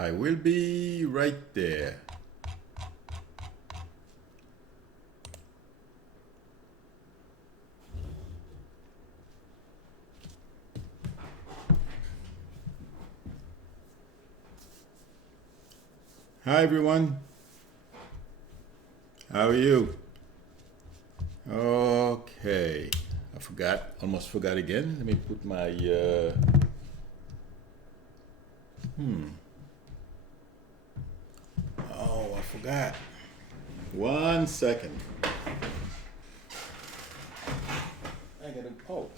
I will be right there. Hi everyone, how are you? Okay, almost forgot again. Let me put my, oh, I forgot. 1 second. I gotta, oh.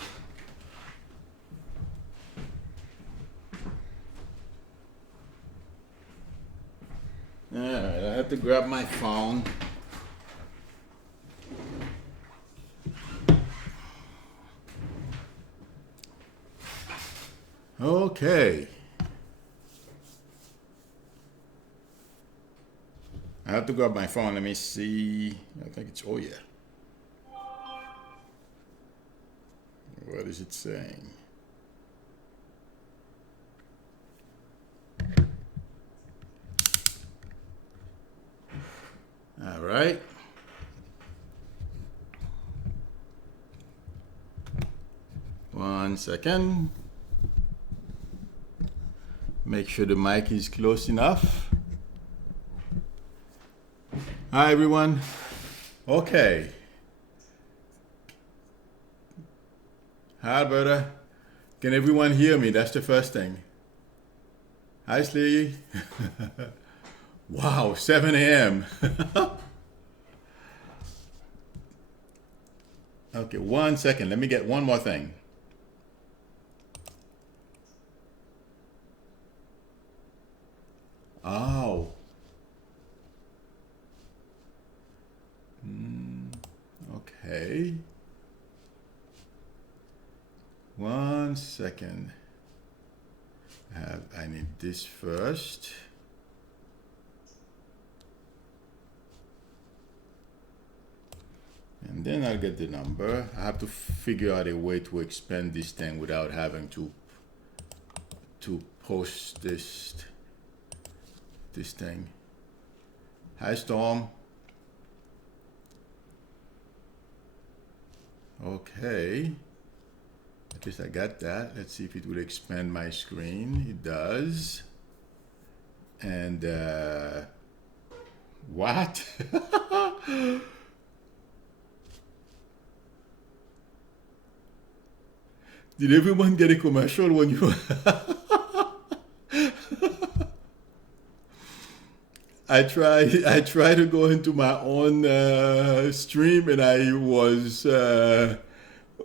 All right, I have to grab my phone. Okay. I have to grab my phone. Let me see. I think it's, oh yeah. What is it saying? All right. One second. Make sure the mic is close enough. Hi everyone. Okay. Hi Alberta. Can everyone hear me? That's the first thing. Hi Slee. Wow, 7 a.m. Okay, 1 second. Let me get one more thing. Oh. Okay. 1 second. I need this first. And then I'll get the number. I have to figure out a way to expand this thing without having to post this thing. Hi Storm. Okay. At least I got that. Let's see if it will expand my screen. It does. And what? Did everyone get a commercial when you? I tried to go into my own stream and I was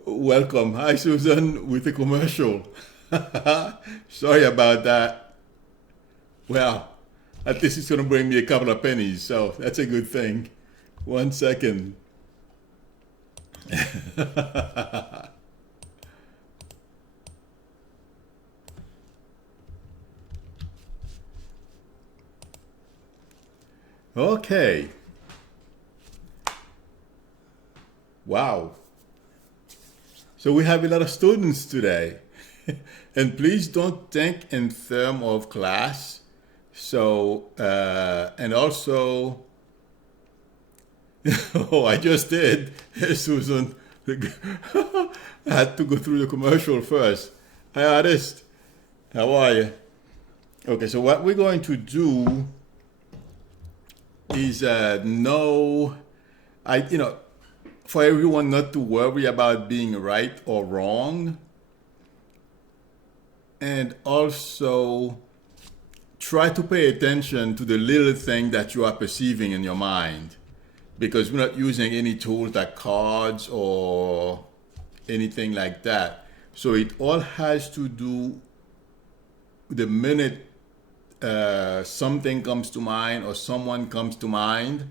welcome. Hi Susan with a commercial. Sorry about that. Well, at least it's gonna bring me a couple of pennies, so that's a good thing. 1 second. Okay. Wow. So we have a lot of students today. And please don't think in terms of class. So, and also, oh, I just did, Susan. I had to go through the commercial first. Hi, artist. How are you? Okay, so what we're going to do is for everyone not to worry about being right or wrong, and also try to pay attention to the little thing that you are perceiving in your mind, because we're not using any tools like cards or anything like that. So it all has to do the minute something comes to mind or someone comes to mind,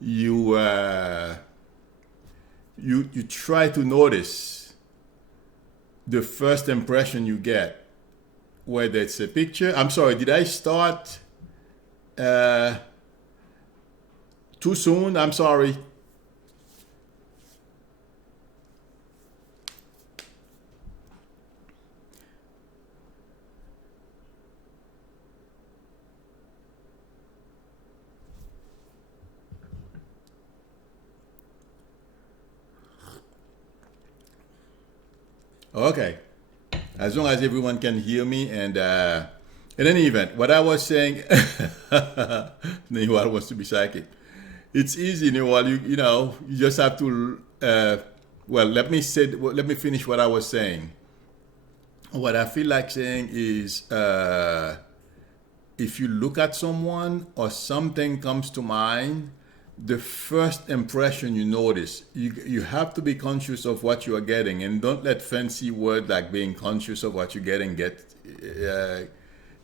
you try to notice the first impression you get, whether it's a picture. I'm sorry, did I start too soon? I'm sorry. Okay. As long as everyone can hear me, and in any event, what I was saying, Newell wants to be psychic. It's easy, Newell. You just have to. Well, let me finish what I was saying. What I feel like saying is, if you look at someone or something comes to mind, the first impression you notice, you have to be conscious of what you are getting, and don't let fancy word like being conscious of what you're getting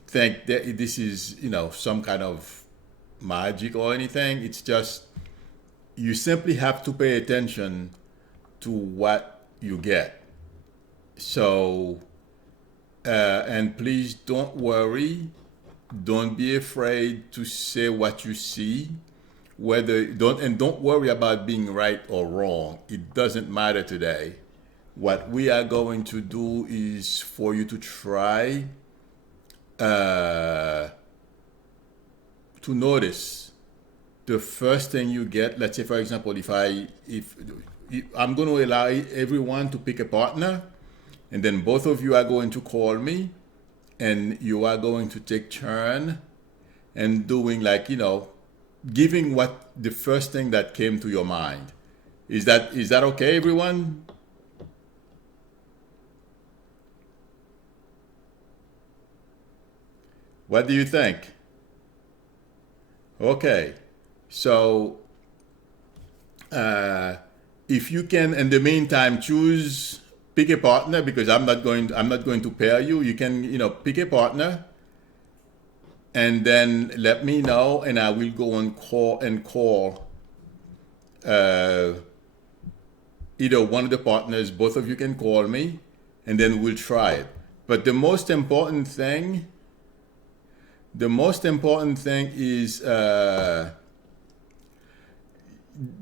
think that this is some kind of magic or anything. It's just you simply have to pay attention to what you get. So and please don't worry, don't be afraid to say what you see, don't worry about being right or wrong. It doesn't matter today. What we are going to do is for you to try uh, to notice the first thing you get. Let's say, for example, if I'm going to allow everyone to pick a partner, and then both of you are going to call me, and you are going to take turn and doing giving what the first thing that came to your mind. Is that okay, everyone? What do you think? Okay. So uh, if you can, in the meantime, pick a partner, because I'm not going to pair you. You can pick a partner, and then let me know, and I will go and call uh, either one of the partners. Both of you can call me, and then we'll try it. But the most important thing is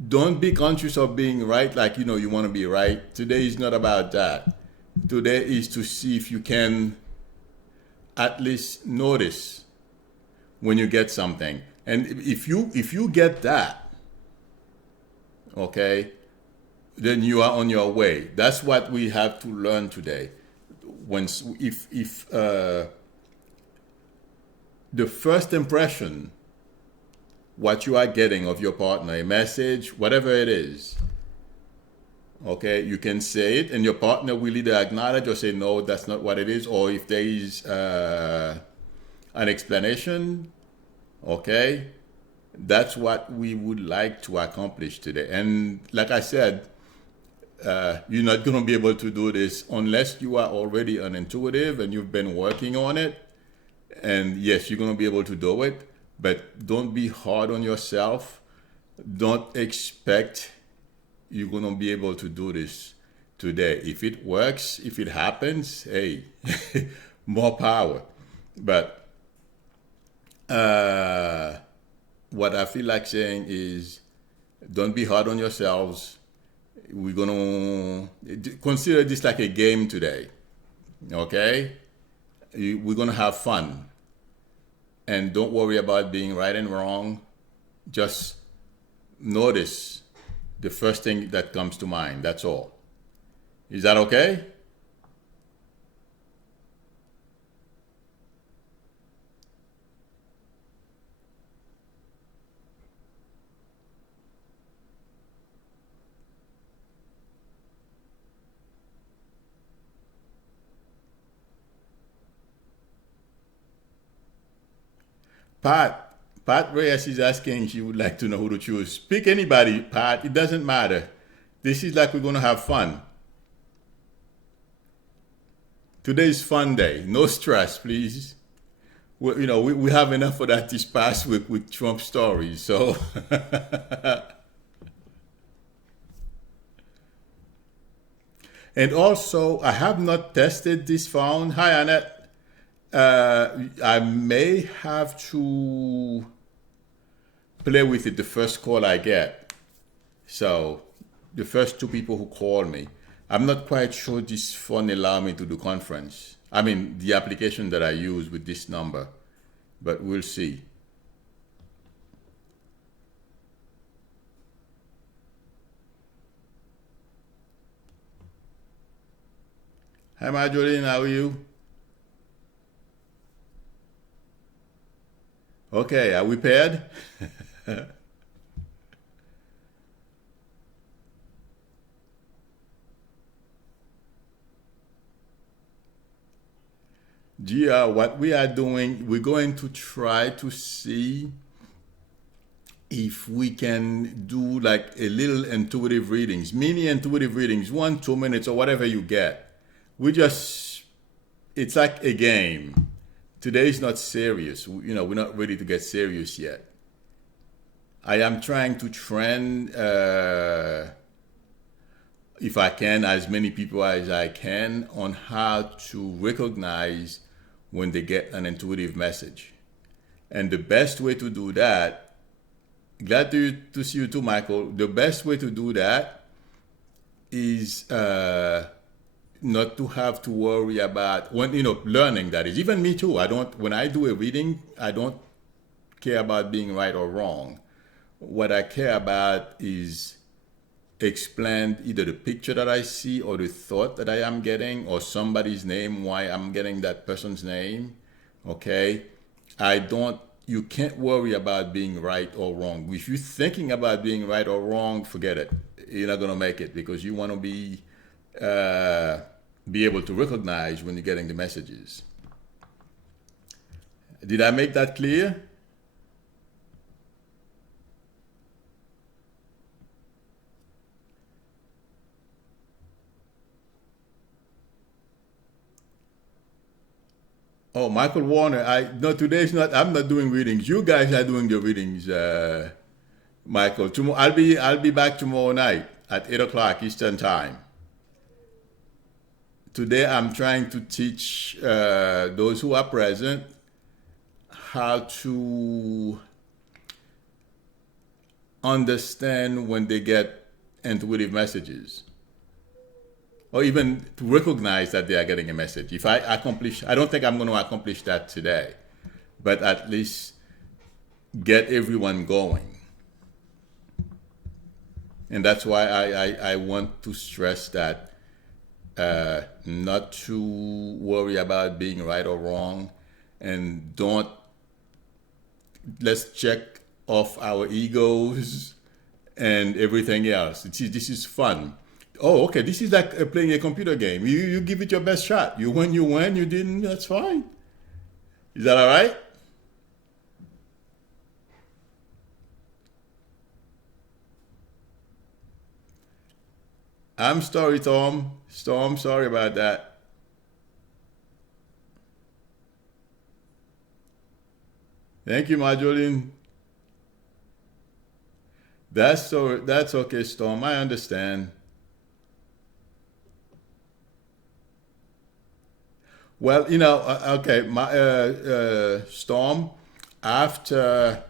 don't be conscious of being right, like you want to be right. Today is not about that. Today is to see if you can at least notice when you get something, and if you get that, okay, then you are on your way. That's what we have to learn today. If the first impression, what you are getting of your partner, a message, whatever it is, okay, you can say it, and your partner will either acknowledge or say, no, that's not what it is, or if there is an explanation, okay, that's what we would like to accomplish today. And like I said, you're not going to be able to do this unless you are already an intuitive and you've been working on it. And yes, you're going to be able to do it, but don't be hard on yourself. Don't expect you're going to be able to do this today. If it works, if it happens, hey, more power. But what I feel like saying is, don't be hard on yourselves. We're going to consider this like a game today, okay? We're going to have fun. And don't worry about being right and wrong. Just notice the first thing that comes to mind. That's all. Is that okay? Pat Reyes is asking, she would like to know who to choose. Pick anybody, Pat. It doesn't matter. This is like we're going to have fun. Today's fun day. No stress, please. We have enough of that this past week with Trump stories. So, and also, I have not tested this phone. Hi, Annette. I may have to play with it the first call I get. So the first two people who call me, I'm not quite sure this phone allow me to do conference. I mean, the application that I use with this number, but we'll see. Hi, Marjolene, how are you? Okay, are we paired? Gia, what we are doing, we're going to try to see if we can do like a little intuitive readings, mini intuitive readings, 1, 2 minutes or whatever you get. We just, it's like a game. Today is not serious. We're not ready to get serious yet. I am trying to train, if I can, as many people as I can on how to recognize when they get an intuitive message. And the best way to do that, glad to see you too, Michael. The best way to do that is not to have to worry about learning. That is, even me too. I don't, when I do a reading, I don't care about being right or wrong. What I care about is explain either the picture that I see or the thought that I am getting or somebody's name, why I'm getting that person's name. Okay. You can't worry about being right or wrong. If you're thinking about being right or wrong, forget it. You're not going to make it because you want to be able to recognize when you're getting the messages. Did I make that clear? Oh, Michael Warner. Today's not. I'm not doing readings. You guys are doing the readings, Michael. Tomorrow, I'll be back tomorrow night at 8 o'clock Eastern time. Today, I'm trying to teach those who are present how to understand when they get intuitive messages, or even to recognize that they are getting a message. If I don't think I'm going to accomplish that today, but at least get everyone going. And that's why I want to stress that not to worry about being right or wrong, and let's check off our egos and everything else. This is fun. Oh, okay. This is like playing a computer game. You give it your best shot. You win, you win. You didn't, that's fine. Is that all right? I'm sorry, Tom. Storm, sorry about that. Thank you, Marjolene. That's okay, Storm. I understand. Well, okay, Storm. After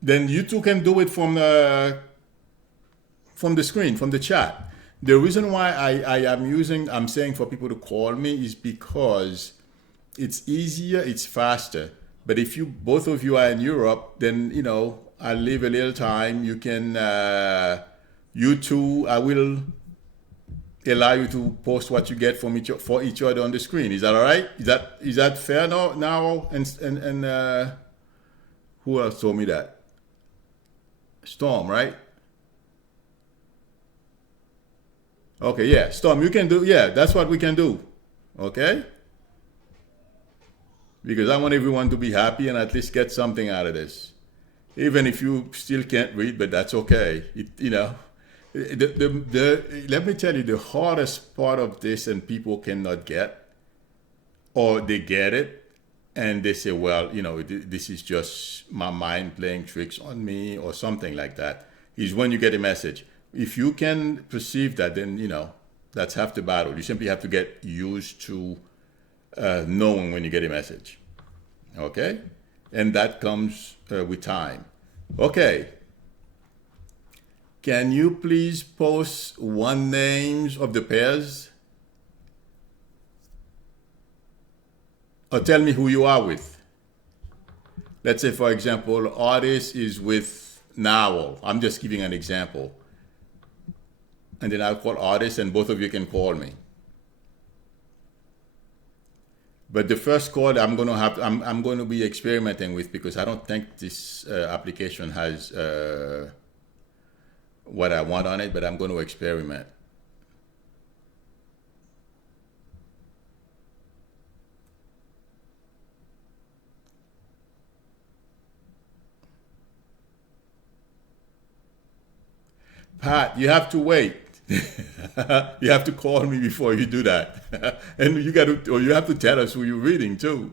then, you two can do it from the screen, from the chat. The reason why I'm saying for people to call me is because it's easier, it's faster. But if both of you are in Europe, then I'll leave a little time. You can, you two, I will allow you to post what you get for each other on the screen. Is that all right? Is that fair now? And who else told me that? Storm, right? Okay, yeah, Storm, you can do. Yeah, that's what we can do. Okay, because I want everyone to be happy and at least get something out of this, even if you still can't read, but that's okay. Let me tell you, the hardest part of this, and people cannot get, or they get it, and they say, well, this is just my mind playing tricks on me, or something like that, is when you get a message. If you can perceive that, then, that's half the battle. You simply have to get used to knowing when you get a message. Okay? And that comes with time. Okay. Can you please post one names of the pairs? Or tell me who you are with. Let's say, for example, artist is with Nawal. I'm just giving an example. And then I'll call artist and both of you can call me. But the first card I'm going to be experimenting with because I don't think this application has what I want on it, but I'm going to experiment. Pat, you have to wait. You have to call me before you do that, and or you have to tell us who you're reading too.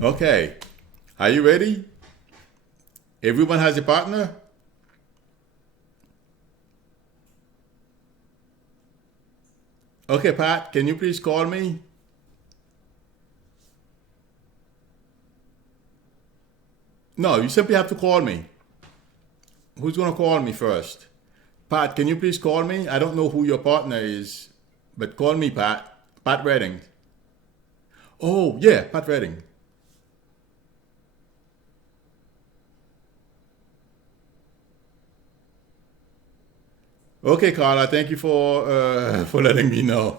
Okay, are you ready? Everyone has a partner. Okay, Pat, can you please call me? No, you simply have to call me. Who's gonna call me first? Pat, can you please call me? I don't know who your partner is, but call me, Pat. Pat Redding. Oh, yeah, Pat Redding. Okay, Carla, thank you for letting me know.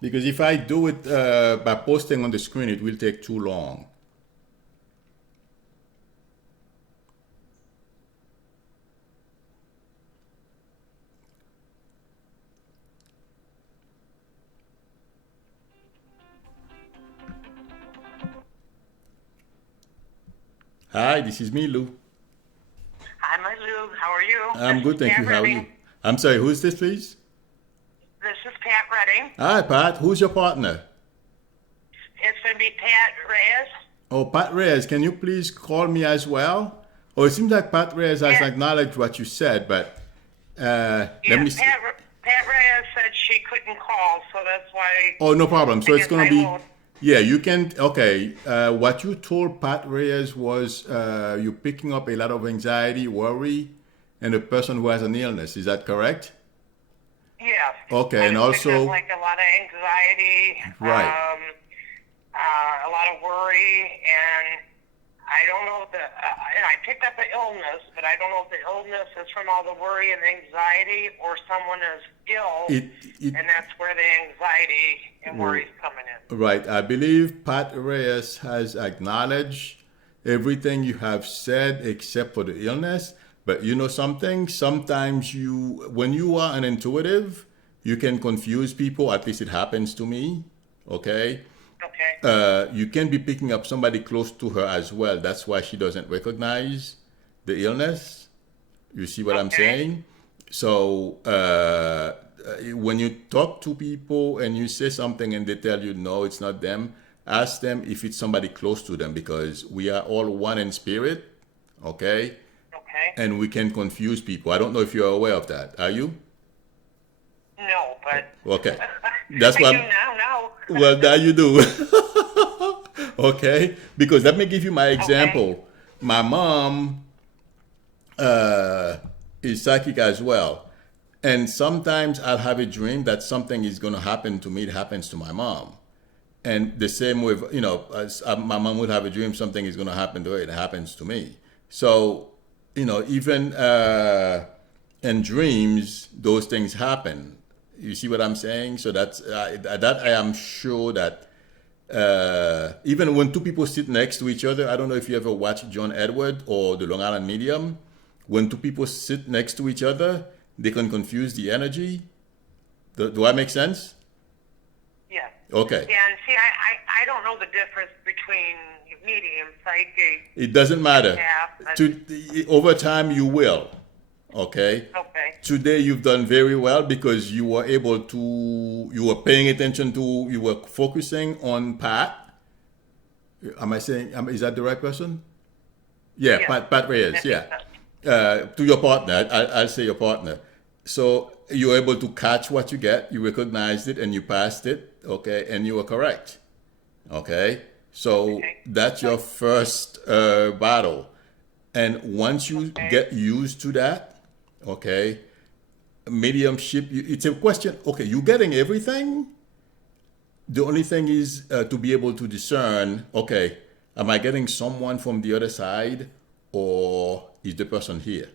Because if I do it by posting on the screen, it will take too long. Hi, this is Milou. Hi, Milou. How are you? I'm This good, is thank you. Pat How are you? Redding. I'm sorry, who's this, please? This is Pat Redding. Hi, Pat. Who's your partner? It's going to be Pat Reyes. Oh, Pat Reyes, can you please call me as well? Oh, it seems like Pat Reyes has Pat, acknowledged what you said, but let yeah, me see. Pat Reyes said she couldn't call, so that's why Oh, no problem. I So it's guess going to I be, will. yeah, you can, okay. What you told Pat Reyes was you're picking up a lot of anxiety, worry, and a person who has an illness. Is that correct? Yes, Okay, I and was picking up also, like a lot of anxiety, right. a lot of worry, and I don't know if and I picked up an illness, but I don't know if the illness is from all the worry and anxiety or someone is ill, It, it, and that's where the anxiety and worry is coming in. right. I believe Pat Reyes has acknowledged everything you have said except for the illness. But you know something? Sometimes when you are an intuitive, you can confuse people. At least it happens to me. Okay. Okay. You can be picking up somebody close to her as well. That's why she doesn't recognize the illness. You see what I'm Okay. saying? So when you talk to people and you say something and they tell you no, it's not them, ask them if it's somebody close to them because we are all one in spirit, okay? Okay. And we can confuse people. I don't know if you're aware of that. Are you? No, but Okay. That's I do what. now. No. Well, now you do. Okay, because let me give you my Okay. example. My mom uh, is psychic as well. And sometimes I'll have a dream that something is going to happen to me. It happens to my mom. And the same with, as my mom would have a dream, something is going to happen to her. It happens to me. So, even in dreams, those things happen. You see what I'm saying? So that I am sure that even when two people sit next to each other, I don't know if you ever watched John Edward or the Long Island Medium. When two people sit next to each other, they can confuse the energy. Do I make sense? Yeah. Okay. Yeah, and see, I don't know the difference between medium, psychic, It doesn't matter. empath, and Over time, you will. Okay. okay. Today, you've done very well because you were able to, you were paying attention to, you were focusing on Pat. Am I saying, is that the right person? Yeah, Yes, Pat Reyes, that yeah. makes sense. To your partner, I'll say your partner. So you were able to catch what you get, you recognized it, and you passed it, okay, and you were correct, okay? So Okay. that's your first battle. And once you Okay. get used to that, okay, mediumship, it's a question, okay, you're getting everything. The only thing is to be able to discern, okay, am I getting someone from the other side or is the person here?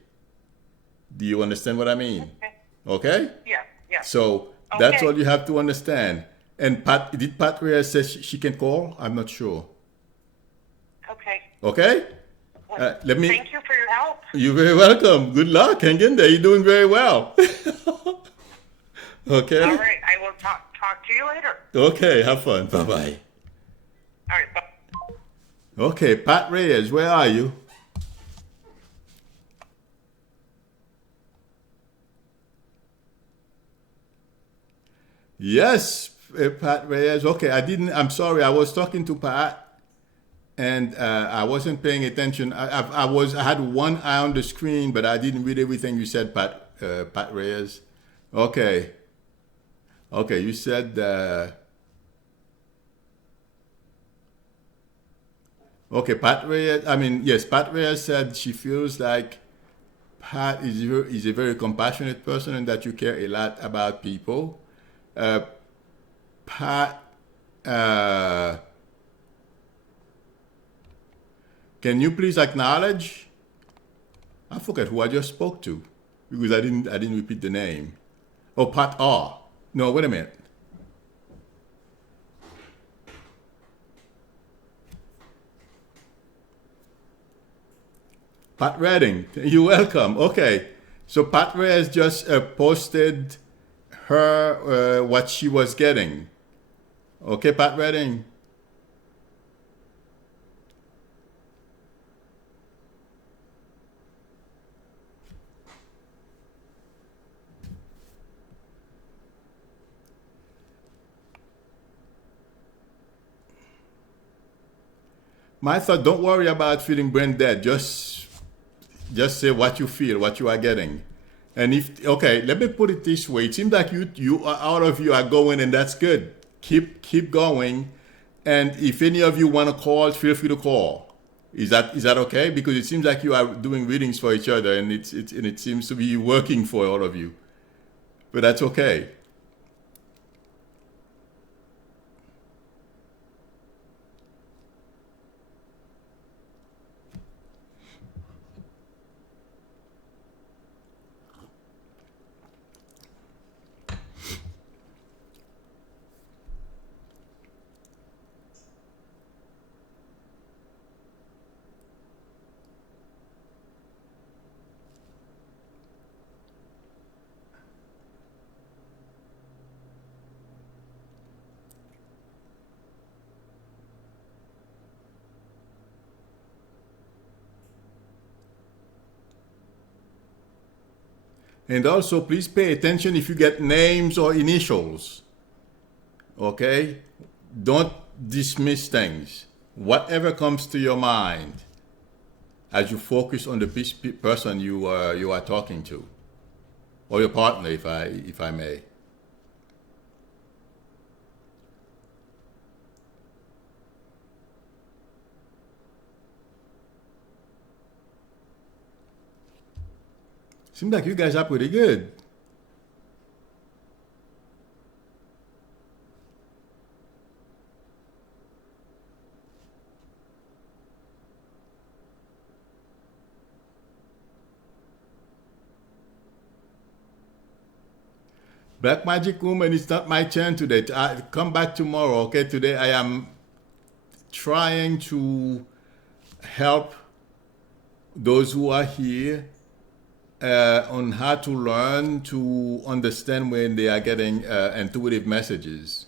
Do you understand what I mean? Okay. Okay? Yeah. Yeah. So that's Okay. all you have to understand. And did Pat Reyes say she can call? I'm not sure. Okay. Okay? Well, Let me. thank you for your help. You're very welcome. Good luck. Hang in there. You're doing very well. All Okay? right. I will talk to you later. Okay. Have fun. Bye bye. All right. Bye. Okay. Pat Reyes, where are you? Yes, Pat Reyes. Okay. I'm sorry. I was talking to Pat and I wasn't paying attention. I had one eye on the screen, but I didn't read everything you said, Pat Reyes. Okay. Okay. You said, okay, Pat Reyes. I mean, yes, Pat Reyes said she feels like Pat is a very compassionate person and that you care a lot about people. Uh, Pat, uh, can you please acknowledge? I forget who I just spoke to because I didn't repeat the name. Oh, Pat R. No, wait a minute. Pat Redding, you're welcome. Okay, so Pat Reyes just posted her what she was getting. Okay, Pat Redding. My thought: don't worry about feeling brain dead. Just say what you feel, what you are getting. And if okay, let me put it this way: it seems like you are out of you are going, and that's good. Keep going. And if any of you want to call, feel free to call. Is that okay? Because it seems like you are doing readings for each other, and it seems to be working for all of you. But that's okay. And also, please pay attention if you get names or initials. Okay? Don't dismiss things. Whatever comes to your mind as you focus on the person you are talking to, or your partner, if I may. Seems like you guys are pretty good. Black Magic Woman, it's not my turn today. Come back tomorrow, okay? Today I am trying to help those who are here on how to learn to understand when they are getting intuitive messages.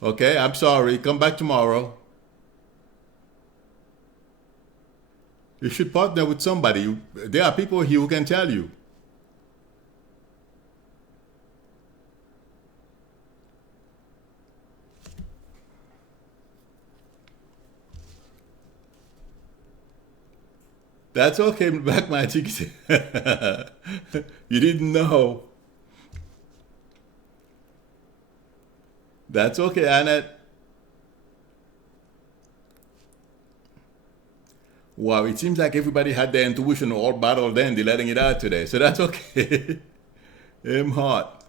Okay, I'm sorry. Come back tomorrow. You should partner with somebody. There are people here who can tell you. That's okay, Black Magic. You didn't know. That's okay, Annette. Wow, it seems like everybody had their intuition all bottled in. They're letting it out today, so that's okay. I'm hot.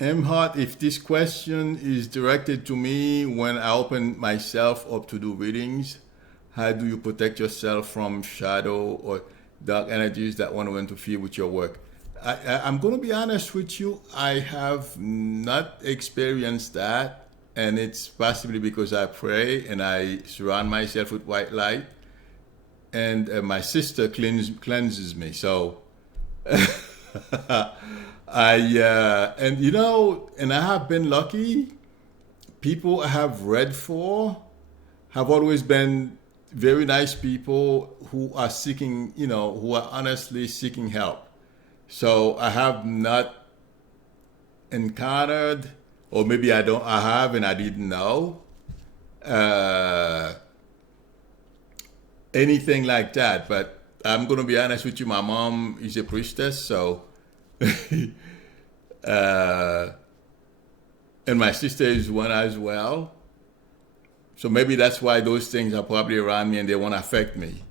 I'm hot. If this question is directed to me when I open myself up to do readings, how do you protect yourself from shadow or dark energies that want to interfere with your work? I'm going to be honest with you. I have not experienced that, and it's possibly because I pray and I surround myself with white light, and my sister cleanses me. So and you know, and I have been lucky. People I have read for have always been very nice people who are seeking, you know, who are honestly seeking help. So I have not encountered, or maybe I have and I didn't know, uh, anything like that. But I'm going to be honest with you, my mom is a priestess, so, uh, and my sister is one as well. So maybe that's why those things are probably around me and they won't affect me.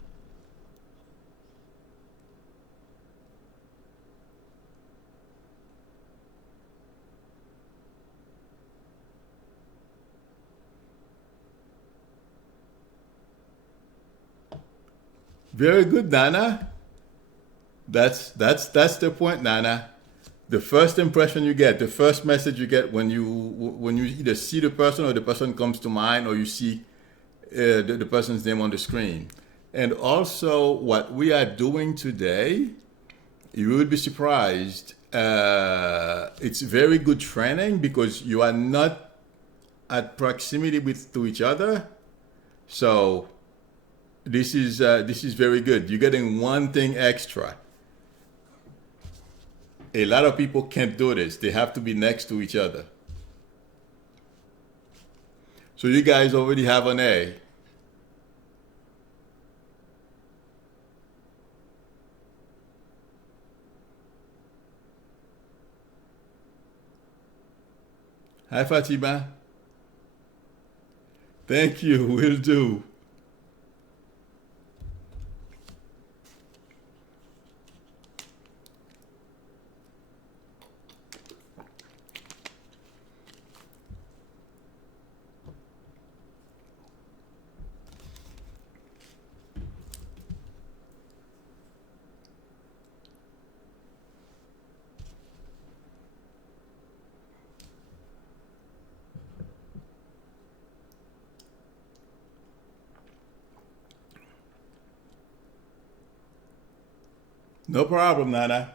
Very good, Nana. That's the point, Nana. The first impression you get, the first message you get when you either see the person or the person comes to mind, or you see the person's name on the screen. And also, what we are doing today, you will be surprised. It's very good training because you are not at proximity with to each other. So this is very good. You're getting one thing extra. A lot of people can't do this. They have to be next to each other. So you guys already have an A. Hi, Fatima. Thank you. Will do. No problem, Nana.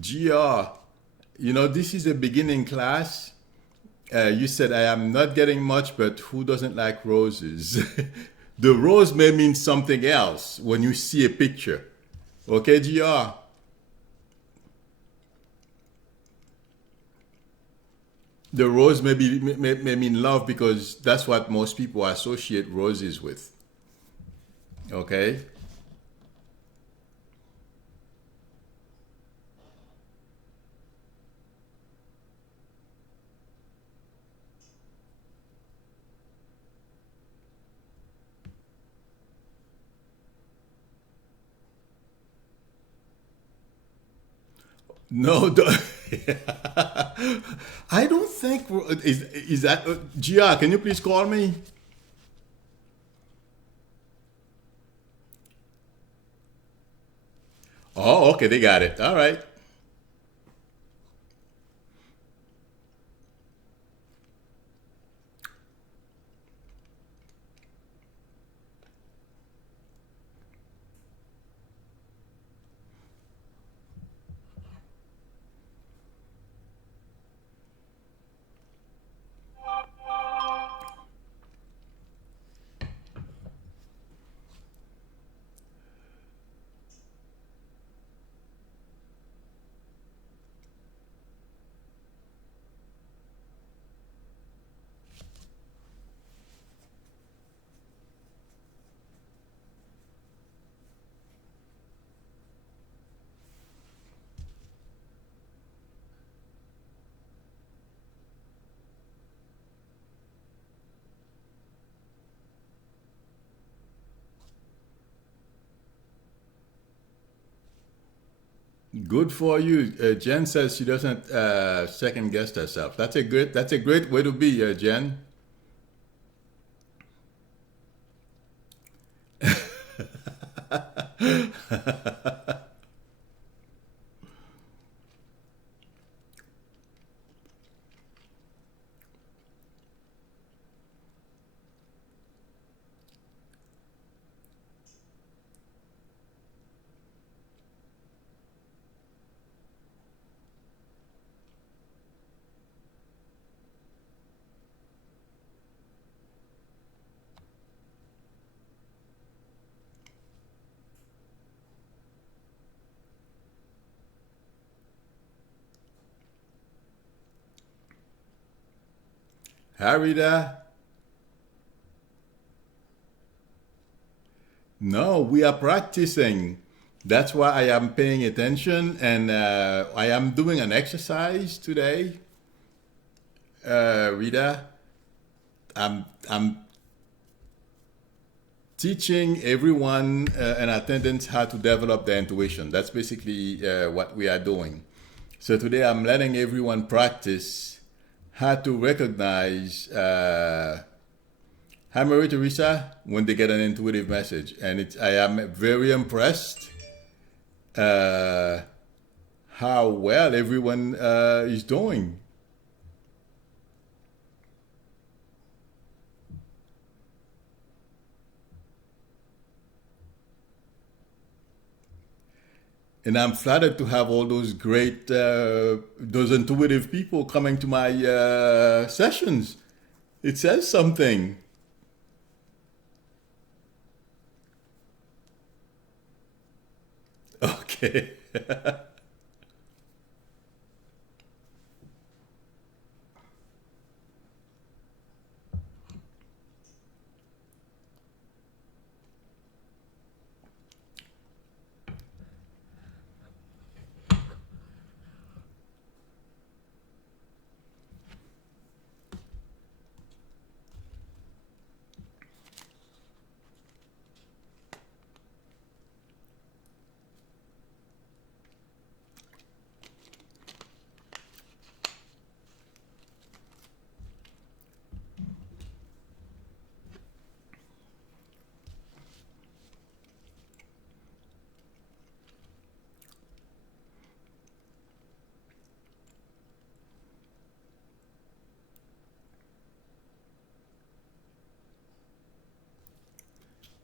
GR, you know, this is a beginning class. You said I am not getting much, but who doesn't like roses? The rose may mean something else when you see a picture. Okay, GR? The rose may mean love because that's what most people associate roses with. Okay. No, I don't think is that Gia. Can you please call me? Oh, okay, they got it. All right. Good for you. Jen says she doesn't second guess herself. That's a great way to be, Jen. Harida. No, we are practicing. That's why I am paying attention, and I am doing an exercise today, Rita. I'm teaching everyone in attendance how to develop their intuition. That's basically what we are doing. So today I'm letting everyone practice how to recognize Hi Maria Teresa when they get an intuitive message. And I am very impressed uh, how well everyone is doing. And I'm flattered to have all those great, those intuitive people coming to my sessions. It says something. Okay.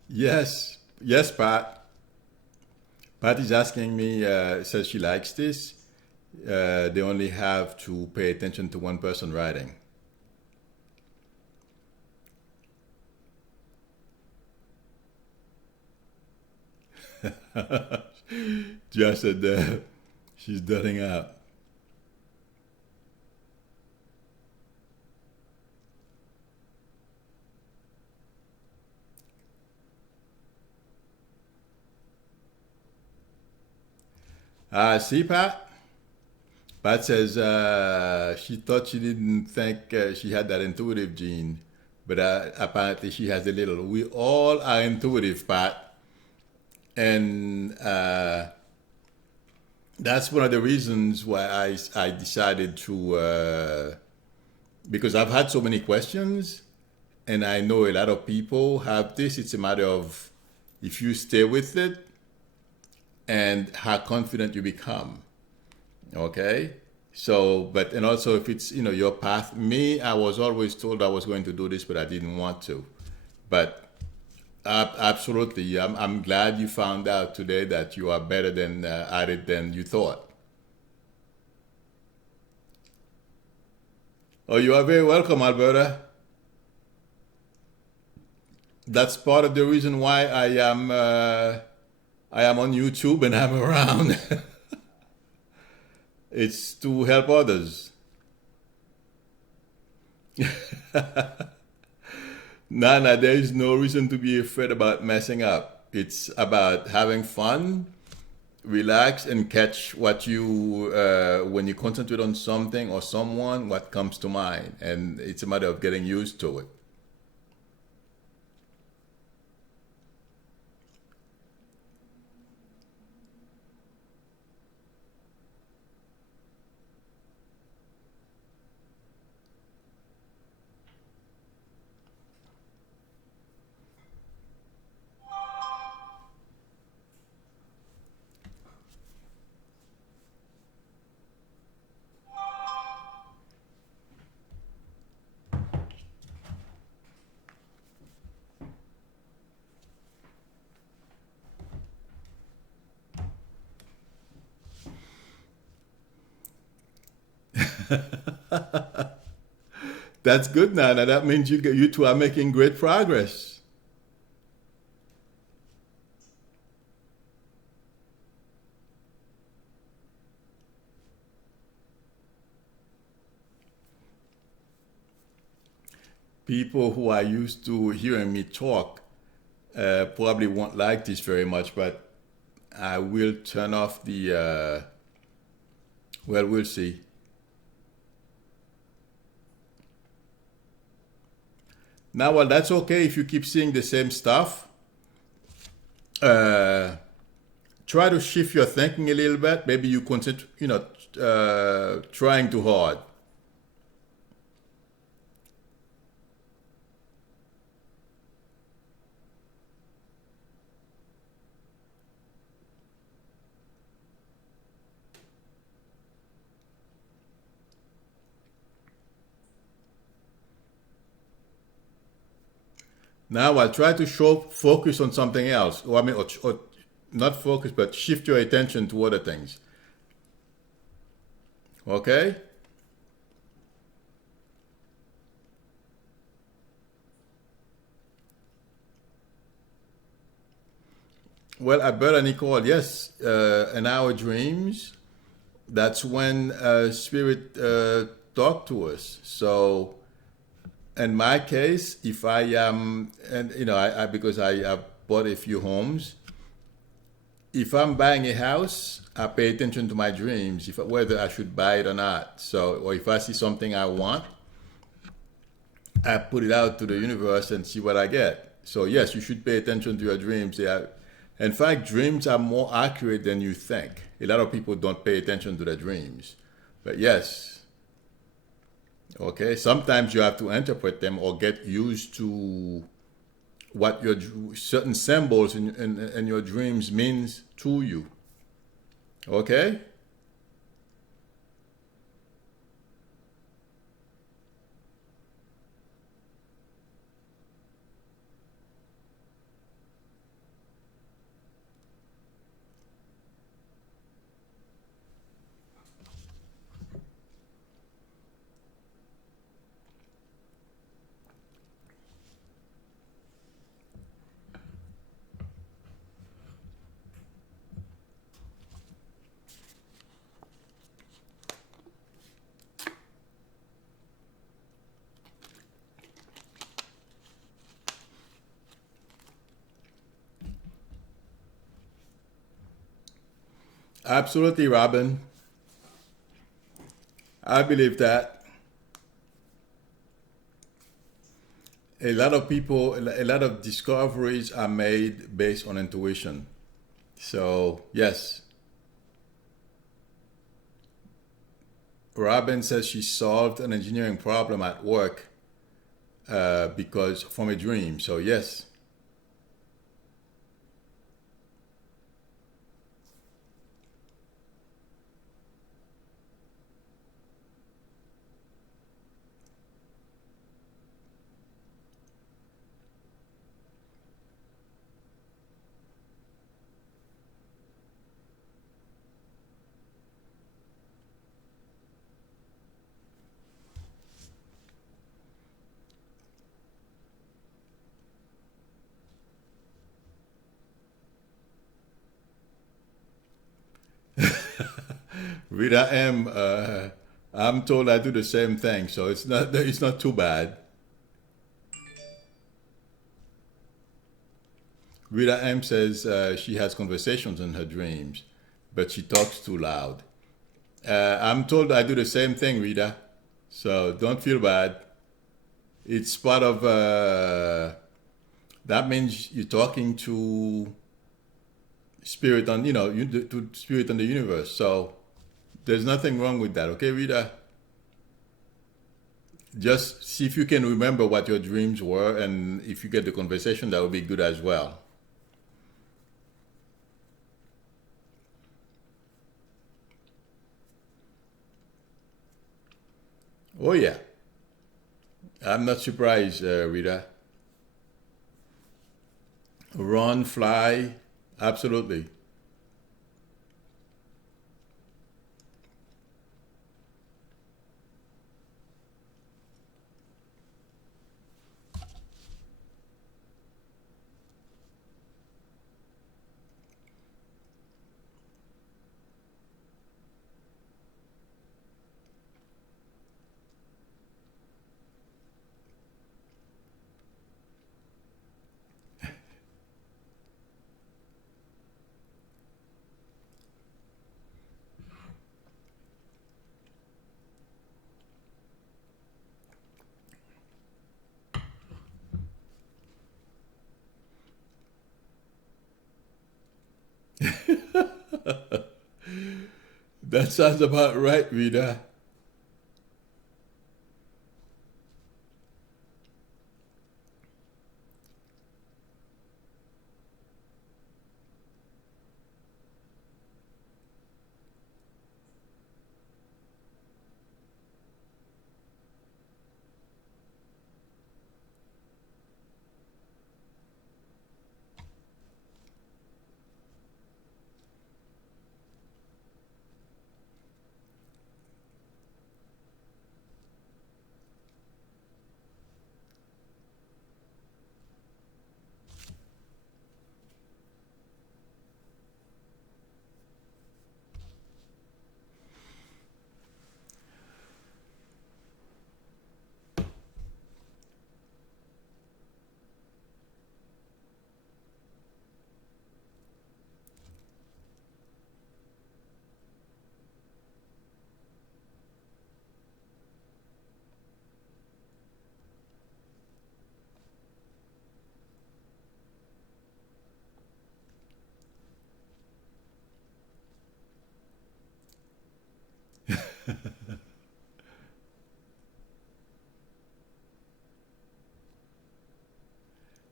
Yes. Yes, Pat. Pat is asking me, says she likes this. They only have to pay attention to one person writing. Just said she's dotting out. See, Pat? Pat says she thought she didn't think she had that intuitive gene, but apparently she has a little. We all are intuitive, Pat. And that's one of the reasons why I decided to, because I've had so many questions, and I know a lot of people have this. It's a matter of if you stay with it and how confident you become. Okay? So, but, and also if it's, your path. Me, I was always told I was going to do this, but I didn't want to. But absolutely, I'm glad you found out today that you are better than at it than you thought. Oh, you are very welcome, Alberta. That's part of the reason why I am on YouTube and I'm around. It's to help others. Nana, there is no reason to be afraid about messing up. It's about having fun, relax, and catch what you, when you concentrate on something or someone, what comes to mind. And it's a matter of getting used to it. That's good, Nana. That means you two are making great progress. People who are used to hearing me talk probably won't like this very much, but I will turn off the. Well, we'll see. Now, well, that's okay if you keep seeing the same stuff. Uh, Try to shift your thinking a little bit. Maybe you concentrate, trying too hard. Now, I'll try to focus on something else. Or I mean, or not focus, but shift your attention to other things. Okay? Well, Alberta Nicole, yes, in our dreams, that's when spirit talk to us. So, in my case, if I am, and I because I have bought a few homes, if I'm buying a house, I pay attention to my dreams, if whether I should buy it or not. So, or if I see something I want, I put it out to the universe and see what I get. So yes, you should pay attention to your dreams. In fact, dreams are more accurate than you think. A lot of people don't pay attention to their dreams, but yes, okay. Sometimes you have to interpret them or get used to what your certain symbols in your dreams means to you. Okay. Absolutely, Robin. I believe that a lot of people, a lot of discoveries are made based on intuition. So, yes, Robin says she solved an engineering problem at work because from a dream. So, yes. Rita M, I'm told I do the same thing, so it's not too bad. Rita M says she has conversations in her dreams, but she talks too loud. I'm told I do the same thing, Rita. So don't feel bad. It's part of that means you're talking to spirit on to spirit on the universe. So there's nothing wrong with that. Okay, Rita. Just see if you can remember what your dreams were, and if you get the conversation, that would be good as well. Oh yeah, I'm not surprised, Rita. Run, fly, absolutely. That sounds about right, Rita.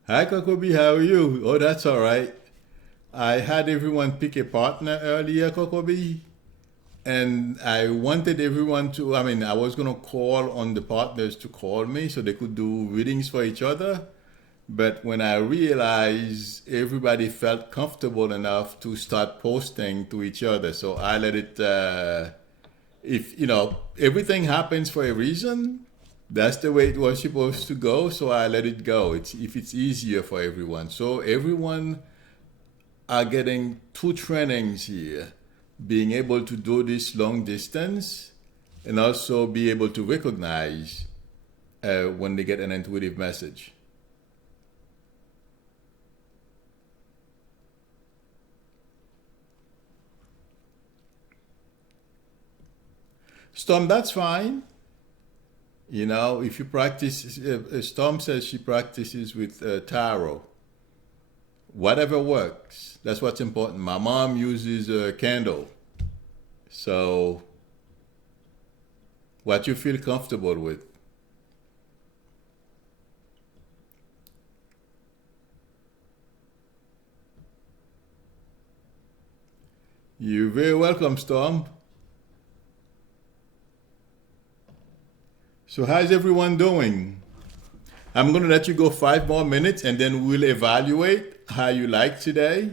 Hi, Kokobi, how are you? Oh, that's all right. I had everyone pick a partner earlier, Kokobi, and I wanted everyone to, I mean, I was going to call on the partners to call me so they could do readings for each other. But when I realized everybody felt comfortable enough to start posting to each other, so I let it, if, everything happens for a reason, that's the way it was supposed to go, so I let it go. It's if it's easier for everyone. So everyone are getting two trainings here, being able to do this long distance and also be able to recognize when they get an intuitive message. Storm, that's fine. You know, if you practice, Storm says she practices with tarot. Whatever works. That's what's important. My mom uses a candle. So, what you feel comfortable with. You're very welcome, Storm. So, how's everyone doing? I'm going to let you go 5 more minutes and then we'll evaluate how you like today.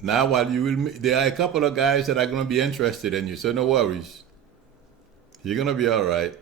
Now, while you will, there are a couple of guys that are going to be interested in you, so no worries. You're going to be all right.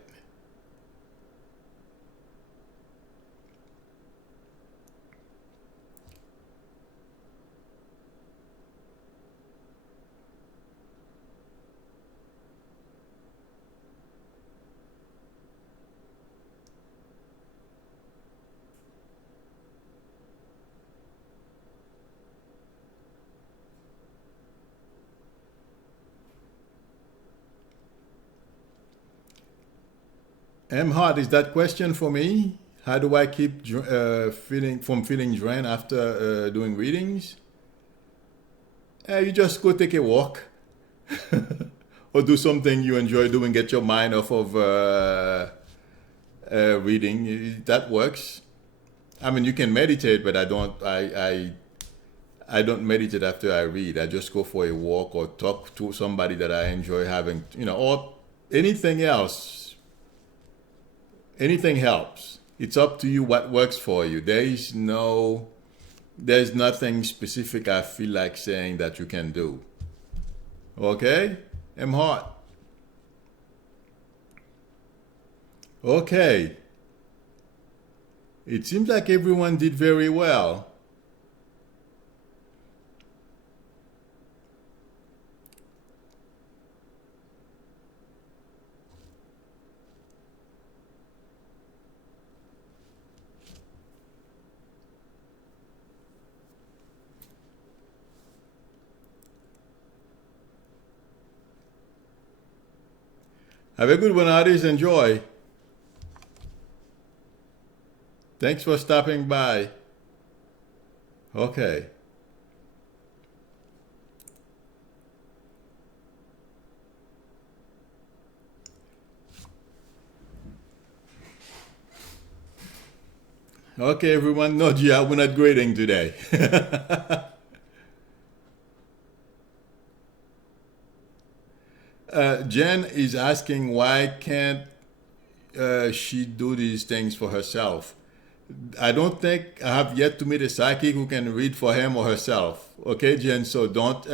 M. Hart, is that question for me? How do I keep feeling drained after doing readings? You just go take a walk or do something you enjoy doing. Get your mind off of reading. That works. I mean, you can meditate, but I don't. I don't meditate after I read. I just go for a walk or talk to somebody that I enjoy having. Or anything else. Anything helps. It's up to you what works for you. There's nothing specific I feel like saying that you can do. Okay? I'm hot. Okay. It seems like everyone did very well. Have a good one, artists. Enjoy. Thanks for stopping by. Okay. Okay, everyone. No, Gia, we're not grading today. Jen is asking why can't she do these things for herself. I don't think I have yet to meet a psychic who can read for him or herself. Okay, Jen. So don't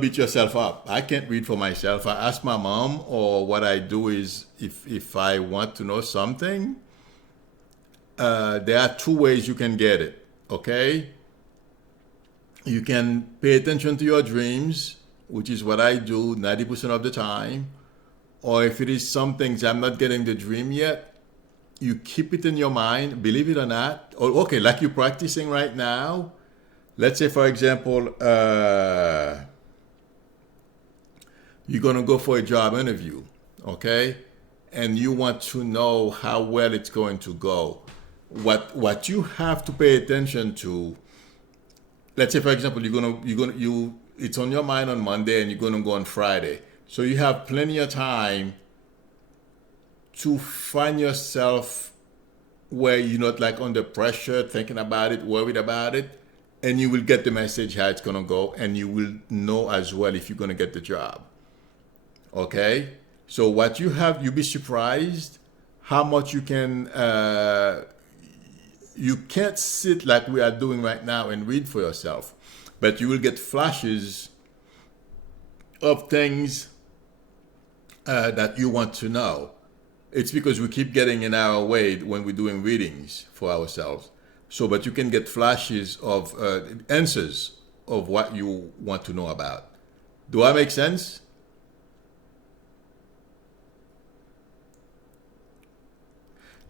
beat yourself up. I can't read for myself. I ask my mom, or what I do is if I want to know something, there are two ways you can get it. Okay, you can pay attention to your dreams, which is what I do 90% of the time. Or if it is some things I'm not getting the dream yet, you keep it in your mind, believe it or not. Or okay, like you're practicing right now. Let's say, for example, you're gonna go for a job interview, okay, and you want to know how well it's going to go. What you have to pay attention to. Let's say, for example, it's on your mind on Monday and you're gonna go on Friday. So you have plenty of time to find yourself where you're not like under pressure, thinking about it, worried about it, and you will get the message how it's gonna go, and you will know as well if you're gonna get the job. Okay? So what you have, you'll be surprised how much you can. You can't sit like we are doing right now and read for yourself, but you will get flashes of things that you want to know. It's because we keep getting in our way when we're doing readings for ourselves. So, but you can get flashes of answers of what you want to know about. Do I make sense?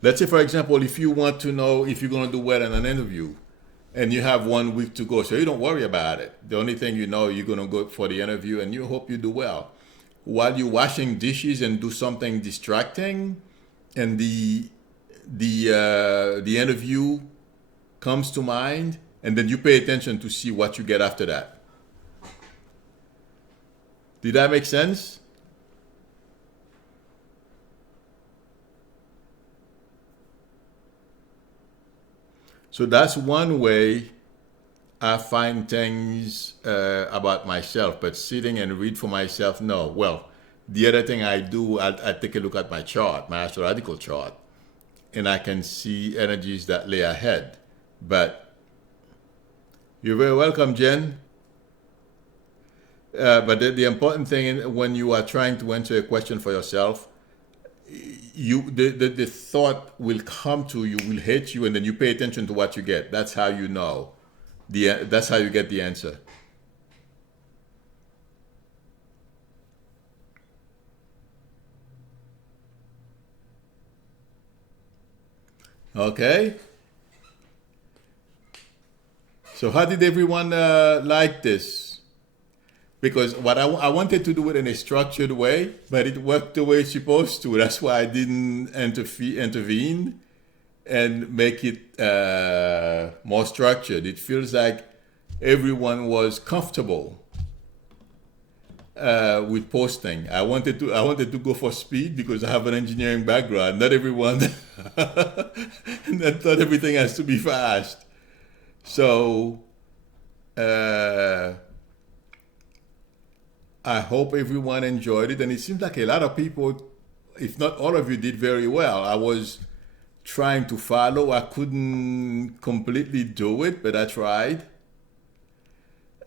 Let's say, for example, if you want to know if you're going to do well in an interview and you have 1 week to go, so you don't worry about it. The only thing you know, you're going to go for the interview and you hope you do well. While you're washing dishes and do something distracting, and the interview comes to mind, and then you pay attention to see what you get after that. Did that make sense? So that's one way I find things about myself, but sitting and read for myself, no. Well, the other thing I do, I take a look at my chart, my astrological chart, and I can see energies that lay ahead. But you're very welcome, Jen. But the important thing when you are trying to answer a question for yourself, the thought will come to you, will hit you, and then you pay attention to what you get. That's how you know. That's how you get the answer. Okay. So how did everyone like this? Because what I wanted to do it in a structured way, but it worked the way it's supposed to. That's why I didn't intervene and make it more structured. It feels like everyone was comfortable with posting. I wanted to go for speed because I have an engineering background. Not everyone, not everything has to be fast. So I hope everyone enjoyed it, and it seems like a lot of people, if not all of you, did very well. I was trying to follow. I couldn't completely do it, but I tried.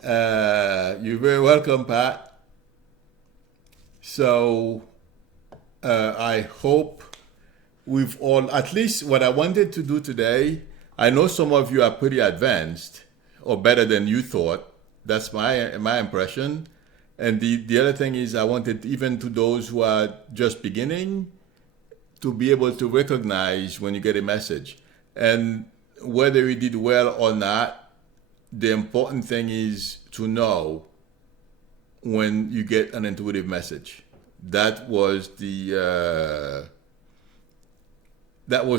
You're very welcome, Pat. So I hope we've all, at least what I wanted to do today, I know some of you are pretty advanced or better than you thought. That's my impression. And the other thing is I wanted, even to those who are just beginning, to be able to recognize when you get a message. And whether you did well or not, the important thing is to know when you get an intuitive message. that was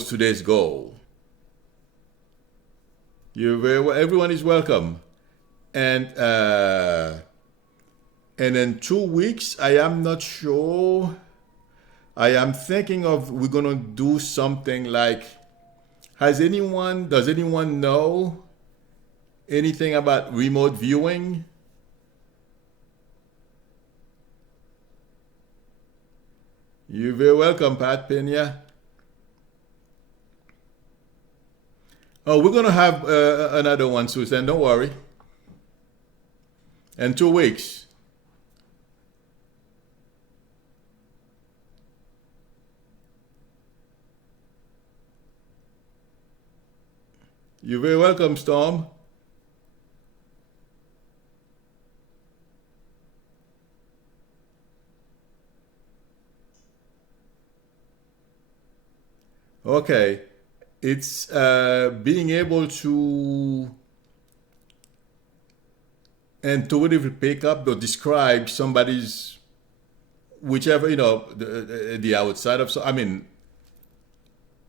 today's goal. You're very well, everyone is welcome. And in 2 weeks, I am not sure. I am thinking of we're gonna do something like. Does anyone know anything about remote viewing? You're very welcome, Pat Pena. Oh, we're gonna have another one, Susan. Don't worry. In 2 weeks. You're very welcome, Storm. Okay. It's being able to intuitively pick up or describe somebody's, whichever, the outside of, so I mean,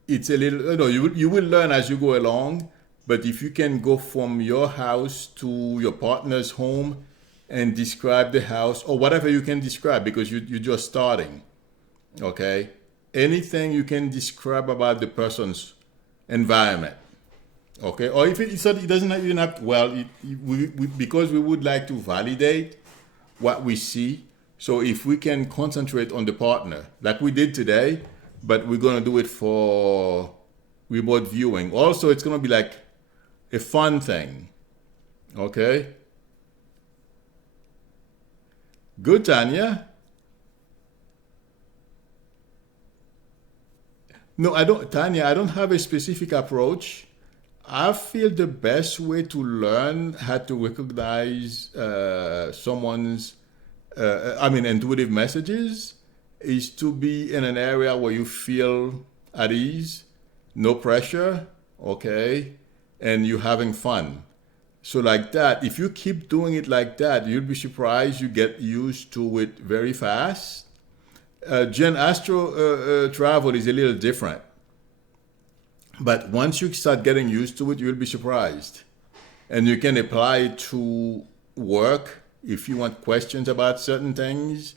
it's a little, you will learn as you go along, but if you can go from your house to your partner's home and describe the house or whatever you can describe, because you're just starting, okay? Anything you can describe about the person's environment, okay? Or if it doesn't even have, because we would like to validate what we see. So if we can concentrate on the partner, like we did today, but we're gonna do it for remote viewing. Also, it's gonna be like a fun thing, okay? Good, Tanya. No, I don't, Tanya. I don't have a specific approach. I feel the best way to learn how to recognize someone's, intuitive messages is to be in an area where you feel at ease, no pressure, okay, and you're having fun. So like that, if you keep doing it like that, you'll be surprised you get used to it very fast. Gen Astro travel is a little different. But once you start getting used to it, you'll be surprised. And you can apply it to work if you want questions about certain things.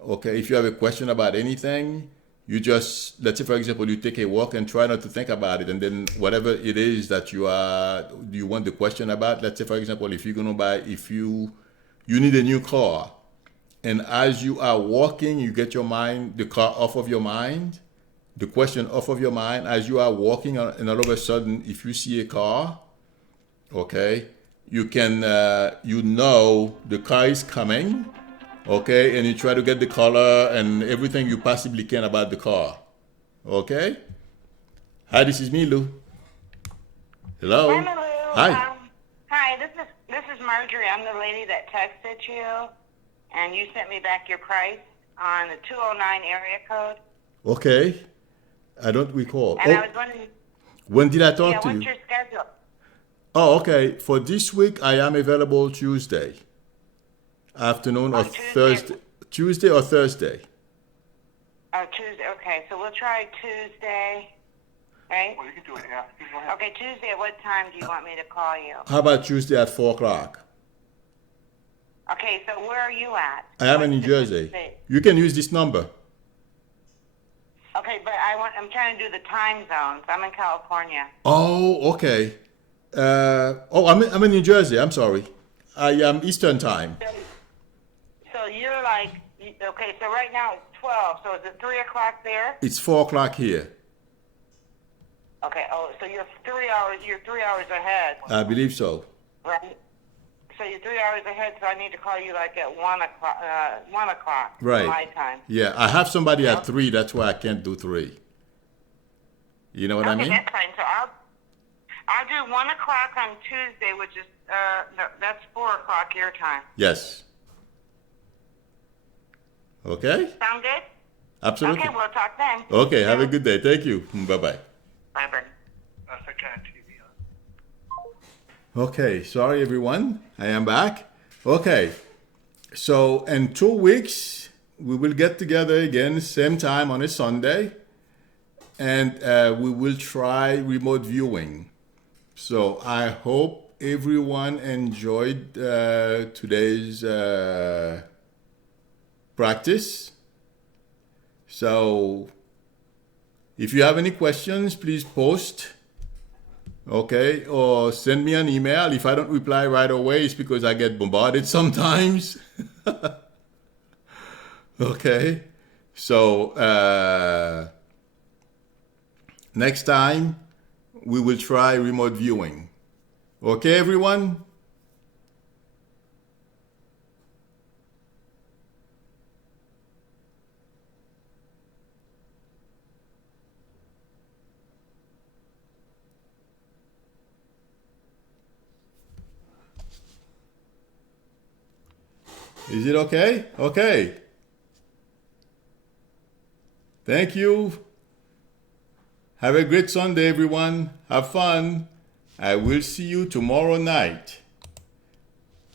Okay, if you have a question about anything, you just, let's say for example, you take a walk and try not to think about it. And then whatever it is that you want the question about, let's say for example, if you need a new car, and as you are walking, you get the car off of your mind, the question off of your mind as you are walking, and all of a sudden, if you see a car, okay, you can, the car is coming, okay, and you try to get the color and everything you possibly can about the car, okay? Hi, this is Milou. Hello. Hi, Milou. Hi. Hi, this is Marjorie. I'm the lady that texted you, and you sent me back your price on the 209 area code. Okay. I don't recall. And I was wondering, when did I talk to you? what's your schedule? Oh, okay. For this week, I am available Tuesday afternoon or Tuesday. Thursday. Tuesday or Thursday. Oh, Tuesday. Okay, so we'll try Tuesday, right? Well, you can do it, yeah. You go ahead. Okay, Tuesday. At what time do you want me to call you? How about Tuesday at 4 o'clock? Okay, so where are you at? I am in New Jersey. You can use this number. Okay, but I'm trying to do the time zones. I'm in California. Oh, okay. I'm in New Jersey. I'm sorry. I am Eastern time. So you're like, okay, so right now it's 12. So is it 3 o'clock there? It's 4 o'clock here. Okay, so you're 3 hours ahead. I believe so. Right. So you're 3 hours ahead, so I need to call you like at 1 o'clock. Right. My time. Yeah, I have somebody at 3. That's why I can't do 3. You know what I mean? Okay, that's fine. So I'll do 1 o'clock on Tuesday, which is that's 4 o'clock your time. Yes. Okay? Sound good? Absolutely. Okay, we'll talk then. Okay, have a good day. Thank you. Bye-bye. Bye-bye. That's the kind of TV on. Okay, sorry everyone. I am back. Okay, so in 2 weeks, we will get together again, same time on a Sunday, and we will try remote viewing. So I hope everyone enjoyed today's practice. So if you have any questions, please post, okay, or send me an email. If I don't reply right away, it's because I get bombarded sometimes. Okay, so next time we will try remote viewing. Okay, everyone? Is it okay? Okay. Thank you. Have a great Sunday, everyone. Have fun. I will see you tomorrow night.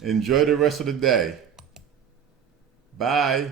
Enjoy the rest of the day. Bye.